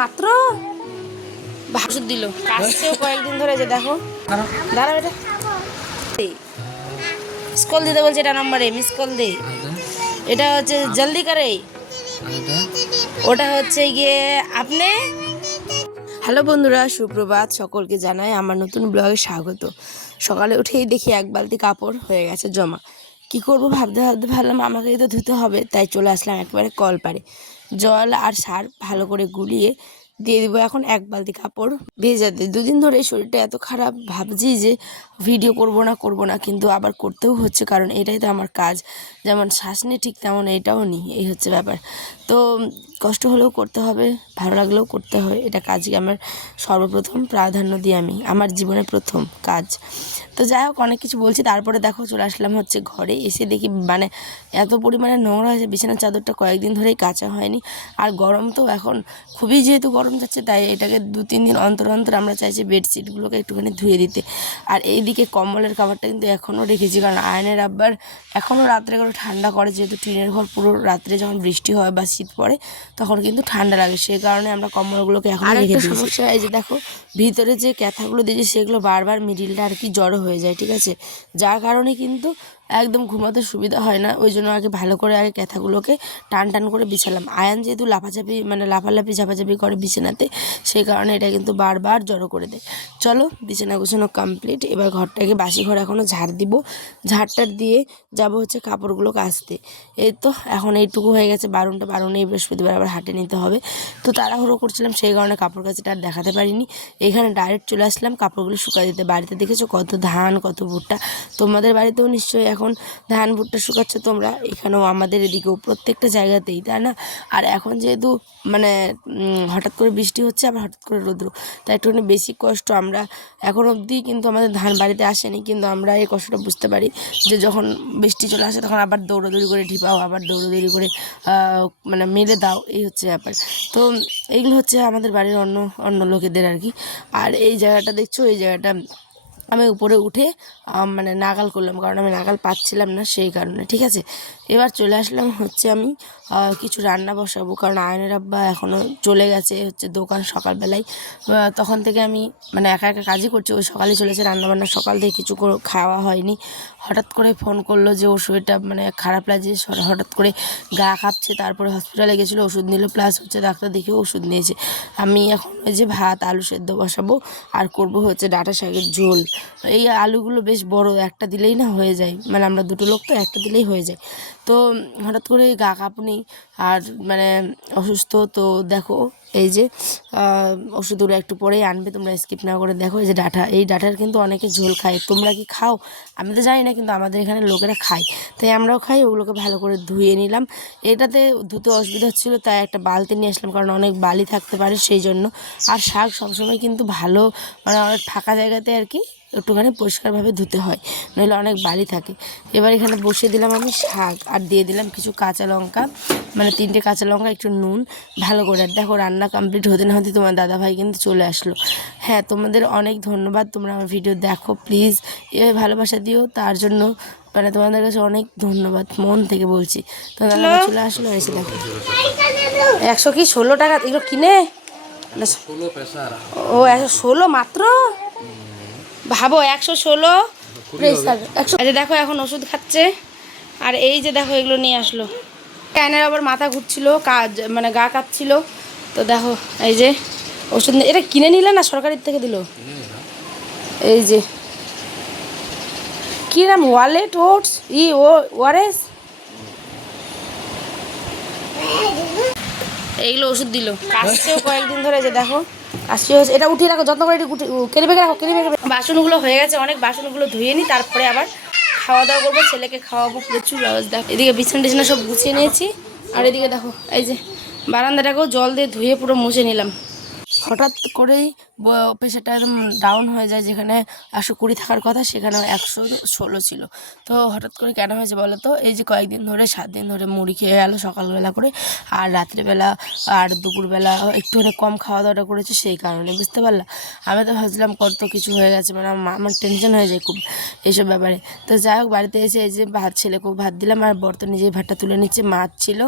মাত্র ওষুধ দিল, কাশছেও কয়েকদিন ধরে। যে দেখো, দাঁড়াও, এটা মিস কল দিতে বলছে, এটা নাম্বারে মিস কল দে। এটা হচ্ছে জলদি করে, ওটা হচ্ছে গিয়ে আপনি। হ্যালো বন্ধুরা, সুপ্রভাত, সকলকে জানাই আমার নতুন ব্লগে স্বাগত। সকালে উঠেই দেখি এক বালতি কাপড় হয়ে গেছে জমা। কি করব ভাবতে ভাবতে ভাবলাম আমাকেই তো ধুতে হবে, তাই চলে আসলাম একবারে কলপারে। জল আর সার ভালো করে গুলিয়ে দিয়ে দিব এখন এক বালতি কাপড় ভেজাতে। দুদিন ধরে শরীরটা এত খারাপ, ভাবছি যে ভিডিও করব না, কিন্তু আবার করতেও হচ্ছে, কারণ এটাই তো আমার কাজ। যেমন শ্বাস নিই ঠিক তেমন এইটাও নিই, এই হচ্ছে ব্যাপার। তো কষ্ট হলেও করতে হবে, ভালো লাগলেও করতে হয়, এটা কাজকে আমার সর্বপ্রথম প্রাধান্য দিই আমি, আমার জীবনের প্রথম কাজ। তো যাই হোক, অনেক কিছু বলছি, তারপরে দেখো চলে আসলাম হচ্ছে ঘরে। এসে দেখি মানে এত পরিমাণে নোংরা হয়েছে, বিছানার চাদরটা কয়েকদিন ধরেই কাচা হয়নি। আর গরম তো এখন খুবই, যেহেতু গরম যাচ্ছে, তাই এটাকে 2-3 দিন অন্তর অন্তর আমরা চাইছি বেডশিটগুলোকে একটুখানি ধুয়ে দিতে। আর এইদিকে কম্বলের কাভারটা কিন্তু এখনও রেখেছি, কারণ আয়নের আব্বার এখনও রাত্রে করে ঠান্ডা করে, যেহেতু টিনের ঘর, পুরো রাত্রে যখন বৃষ্টি হয় বা শীত পড়ে তখন কিন্তু ঠান্ডা লাগে, সেই কারণে আমরা কম্বলগুলোকে এখন রেখে দিয়েছি। সমস্যা এই যে দেখো, ভিতরে যে ক্যাথাগুলো দিয়েছি সেগুলো বারবার মিডিলটা আর কি জড়ো হয়ে যায়, ঠিক আছে, যার কারণে কিন্তু একদম ঘুমাতে সুবিধা হয় না। ওই জন্য আগে ভালো করে আগে ক্যাথাগুলোকে টান টান করে বিছালাম। আয়ান যেহেতু লাফালাফি ঝাপাঝাপি করে বিছানাতে, সেই কারণে এটা কিন্তু বারবার জড়ো করে দেয়। চলো, বিছানা গুছানো কমপ্লিট। এবার ঘরটাকে, বাসি ঘর এখনও ঝাড় দিব, ঝাড়টার দিয়ে যাব হচ্ছে কাপড়গুলো কাচতে। এই তো এখন এইটুকু হয়ে গেছে, বারুণে বৃহস্পতিবার আবার হাটে নিতে হবে। তো তাড়াহুড়ো করছিলাম, সেই কারণে কাপড় কাচাটা আর দেখাতে পারিনি। এখানে ডাইরেক্ট চলে আসলাম কাপড়গুলো শুকাই দিতে। বাড়িতে দেখেছো কত ধান, কত ভুট্টা, তোমাদের বাড়িতেও নিশ্চয়ই এখন ধান ভুট্টা শুকাচ্ছ তোমরা, এখানেও আমাদের এদিকেও প্রত্যেকটা জায়গাতেই, তাই না? আর এখন যেহেতু মানে হঠাৎ করে বৃষ্টি হচ্ছে, আবার হঠাৎ করে রৌদ্র, তাই একটুখানি বেশি কষ্ট। আমরা এখন অবধি কিন্তু আমাদের ধান বাড়িতে আসেনি, কিন্তু আমরা এই কষ্টটা বুঝতে পারি যে যখন বৃষ্টি চলে আসে তখন আবার দৌড়াদৌড়ি করে ঢিপাও, আবার দৌড়াদৌড়ি করে মানে মেলে দাও, এই হচ্ছে ব্যাপার। তো এইগুলো হচ্ছে আমাদের বাড়ির অন্য অন্য লোকেদের আর কি। আর এই জায়গাটা দেখছো, এই জায়গাটা আমি উপরে উঠে মানে নাগাল করলাম, কারণ আমি নাগাল পাচ্ছিলাম না, সেই কারণে, ঠিক আছে। এবার চলে আসলাম হচ্ছে আমি কিছু রান্না বসাবো, কারণ আয়নের আব্বা এখনও চলে গেছে হচ্ছে দোকান সকালবেলায়। তখন থেকে আমি মানে একা একা কাজই করছি, ওই সকালে চলেছে, রান্নাবান্না সকাল থেকে কিছু খাওয়া হয়নি। হঠাৎ করে ফোন করলো যে ওর শরীরটা মানে খারাপ লাগছে, হঠাৎ করে গা কাঁপছে, তারপরে হসপিটালে গেছিলো, ওষুধ নিল, প্লাস হচ্ছে ডাক্তার দেখিয়েও ওষুধ নিয়েছে। আমি এখন ওই যে ভাত আলু সেদ্ধ বসাবো, আর করব হচ্ছে ডাঁটা শাকের ঝোল। এই আলুগুলো বেশ বড়, একটা দিলেই না হয়ে যায়, মানে আমরা দুটো লোক তো, একটা দিলেই হয়ে যায়। তো হঠাৎ করে গা কাঁপুনি আর মানে অসুস্থ, তো দেখো এই যে ওষুধগুলো একটু পরেই আনবে, তোমরা স্কিপ না করে দেখো। এই যে ডাঁটা, এই ডাঁটার কিন্তু অনেকে ঝোল খায়, তোমরা কি খাও আমি তো জানি না, কিন্তু আমাদের এখানে লোকেরা খায়, তাই আমরাও খাই। ওগুলোকে ভালো করে ধুয়ে নিলাম, এটাতে ধুতে অসুবিধা হচ্ছিলো, তাই একটা বালতি নিয়ে আসলাম, কারণ অনেক বালি থাকতে পারে সেই জন্য। আর শাক সবসময় কিন্তু ভালো মানে অনেক ফাঁকা জায়গাতে আর কি একটুখানি পরিষ্কারভাবে ধুতে হয়, নইলে অনেক বালি থাকে। এবার এখানে বসিয়ে দিলাম আমি শাক, আর দিয়ে দিলাম কিছু কাঁচা লঙ্কা, মানে 3টে কাঁচা লঙ্কা, একটু নুন, ভালো করে। আর দেখো রান্না কমপ্লিট হতে না হতে তোমার দাদাভাই কিন্তু চলে আসলো। হ্যাঁ, তোমাদের অনেক ধন্যবাদ, তোমরা আমার ভিডিও দেখো, প্লিজ এভাবে ভালোবাসা দিও, তার জন্য মানে তোমাদের কাছে অনেক ধন্যবাদ, মন থেকে বলছি। তো দাদা চলে আসলো, এসে দেখো 100 কি 16 টাকা এগুলো কিনে, ও 116 মাত্র, ভাবো 116 100। দেখো এখন ওষুধ খাচ্ছে, আর এই যে দেখো এগুলো নিয়ে আসলো। ক্যানের আবার মাথা ঘুরছিল, কাজ মানে গা কাঁপছিল, তো দেখো এই যে ওষুধ, এটা কিনে নিলে না সরকারির থেকে দিল। এই যে কী নাম, ওয়ালেট ওটস ওআরএস, এইগুলো ওষুধ দিল, কাশছেও কয়েকদিন ধরে। যে দেখো কাশি হয়েছে, এটা উঠিয়ে রাখো যত্ন করে, কেড়ে বেগে রাখো, কেড়ে বেগে। বাসনগুলো হয়ে গেছে, অনেক বাসনগুলো ধুয়ে নিই, তারপরে আবার খাওয়া দাওয়া করবো, ছেলেকে খাওয়াবো, প্রচুর আওয়াজ। দেখো এদিকে বিছানা টিছানা সব গুছিয়ে নিয়েছি, আর এদিকে দেখো এই যে বারান্দাটাকেও জল দিয়ে ধুয়ে পুরো মুছে নিলাম। হঠাৎ করেই প্রেশারটা একদম ডাউন হয়ে যায়, যেখানে 120 থাকার কথা সেখানে 116 ছিল। তো হঠাৎ করে কেন হয়েছে বলো তো? এই যে কয়েকদিন ধরে 7 দিন ধরে মুড়ি খেয়ে গেল সকালবেলা করে, আর রাত্রেবেলা আর দুপুরবেলা একটুখানি কম খাওয়া দাওয়াটা করেছে, সেই কারণে, বুঝতে পারলা? আমি তো ভাবছিলাম কত কিছু হয়ে গেছে, মানে আমার টেনশন হয়ে যায় খুব এইসব ব্যাপারে। তো যাই হোক, বাড়িতে এসে এই যে ছেলেকেও ভাত দিলাম, আর বর তো নিজেই ভাতটা তুলে নিচ্ছে, মাছ ছিল,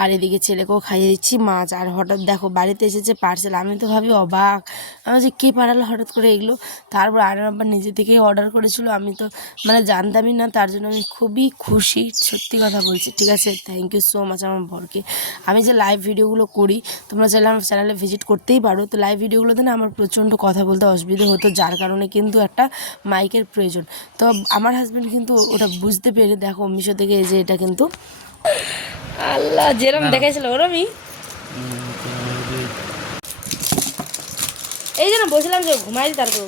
আর এদিকে ছেলেকেও খাইয়ে দিচ্ছি মাছ। আর হঠাৎ দেখো বাড়িতে এসেছে পার্সেল, আমি তো ভাবি অবাক, আমি যে কে পাঠালো হঠাৎ করে এগুলো। তারপর আয়নার আব্বা নিজে থেকেই অর্ডার করেছিল, আমি তো মানে জানতামই না, তার জন্য আমি খুবই খুশি, সত্যি কথা বলছি, ঠিক আছে? থ্যাংক ইউ সো মাচ আমার বরকে। আমি যে লাইভ ভিডিওগুলো করি, তোমরা চাইলে আমার চ্যানেলে ভিজিট করতেই পারো। তো লাইভ ভিডিওগুলোতে না আমার প্রচণ্ড কথা বলতে অসুবিধা হতো, যার কারণে কিন্তু একটা মাইকের প্রয়োজন। তো আমার হাজব্যান্ড কিন্তু ওটা বুঝতে পেরে, দেখো মিশো থেকে এই যে এটা কিন্তু আল্লাহ যেরকম দেখাইছিল ওরমই, এই জন্য বলছিলাম যে ঘুমাই তারপর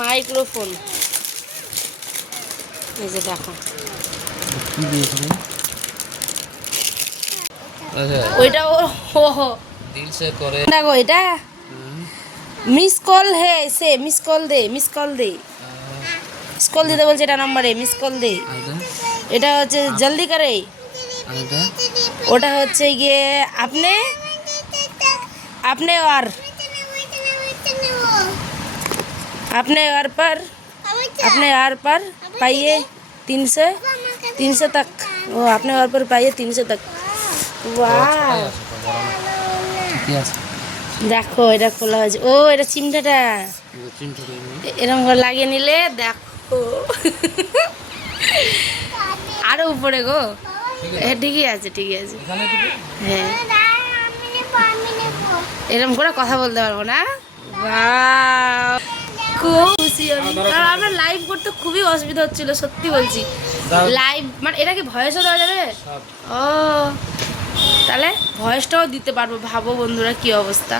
মাইক্রোফোন, এই যে দেখো ওইটা ও দেখো, এটা মিস কল হে, সে মিস কল দে, মিস কল দে, মিস কল দিতে বলছে, এটা নাম্বারে মিস কল দে। এটা হচ্ছে জলদি করে, ওটা হচ্ছে গিয়ে আপনি আপনি और अपने और पर अपने और पर पाइए 300 तक, वो अपने और पर पाइए 300 तक। वाह, দেখো এটা খোলা হয়েছে, ও এটা চিমটাটা এরকম করে লাগিয়ে নিলে দেখো আরো উপরে গো। হ্যাঁ ঠিকই আছে, ঠিকই আছে, হ্যাঁ এরকম করে কথা বলতে পারবো না। বাহ, খুব খুশি আমি, কারণ আমরা লাইভ করতে খুবই অসুবিধা হচ্ছিল, সত্যি বলছি। লাইভ মানে এটা কি ভয়েসও দেওয়া যাবে? ও তাহলে ভয়েসটাও দিতে পারবো, ভাবো বন্ধুরা কি অবস্থা।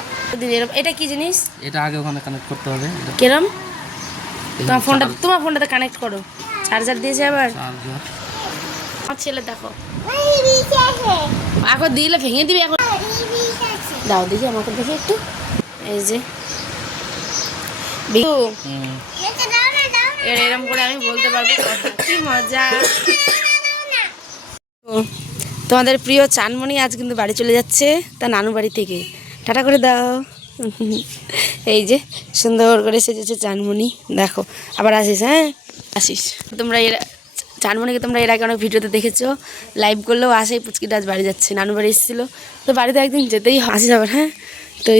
এটা কি জিনিস? এটা আগে ওখানে কানেক্ট করতে হবে। কিরম? তোমার ফোনটাতে কানেক্ট করো, চার্জার দিয়েছে আবার। আমার ছেলে দেখো এখন দিলে ভেঙে দিবি, এখন দাও দেখি আমাকে দেখি একটু, এই যে এরকম করে আমি বলতে পারবো, কি মজা। তোমাদের প্রিয় চানমণি আজ কিন্তু বাড়ি চলে যাচ্ছে, তার নানু বাড়ি থেকে। টাটা করে দাও। এই যে সুন্দর করে সেজেছে চানমণি, দেখো আবার আসিস, হ্যাঁ আসিস। তোমরা চানমণিকে তোমরা এর আগে অনেক ভিডিওতে দেখেছো, লাইভ করলেও আসে। পুচকিটা আজ বাড়ি যাচ্ছে, নানু বাড়ি এসেছিলো, তো বাড়িতে একদিন যেতেই আসিস আবার, হ্যাঁ। তো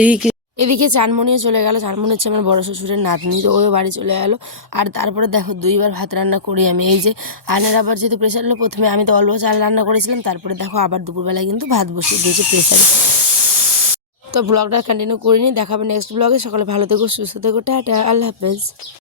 এদিকে চানমণিও চলে গেল, চানমণি হচ্ছে আমার বড় শ্বশুরের নাতনি, তো ওই বাড়ি চলে গেলো। আর তারপরে দেখো 2বার ভাত রান্না করি আমি। এই যে আয়নার আবার যেহেতু প্রেশার হলো, প্রথমে আমি তো অল্প চাল রান্না করেছিলাম, তারপরে দেখো আবার দুপুরবেলায় কিন্তু ভাত বসিয়ে দিয়েছি প্রেশারে। তো ব্লগটা কন্টিনিউ করিনি, দেখাবে নেক্সট ব্লগে। সকালে ভালো থেকো, সুস্থ থেকো, টাটা, আল্লাহ হাফেজ।